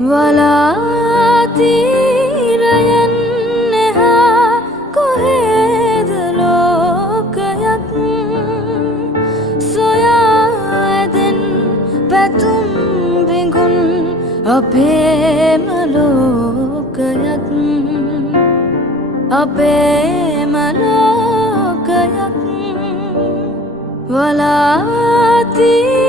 වලාතීරයන් එහා කොහෙද ලෝකයත් සොයා ඇදෙන් පැතුම් බිඟුන් අපේම ලෝකයත් අපේම ලෝකයත් වලාතී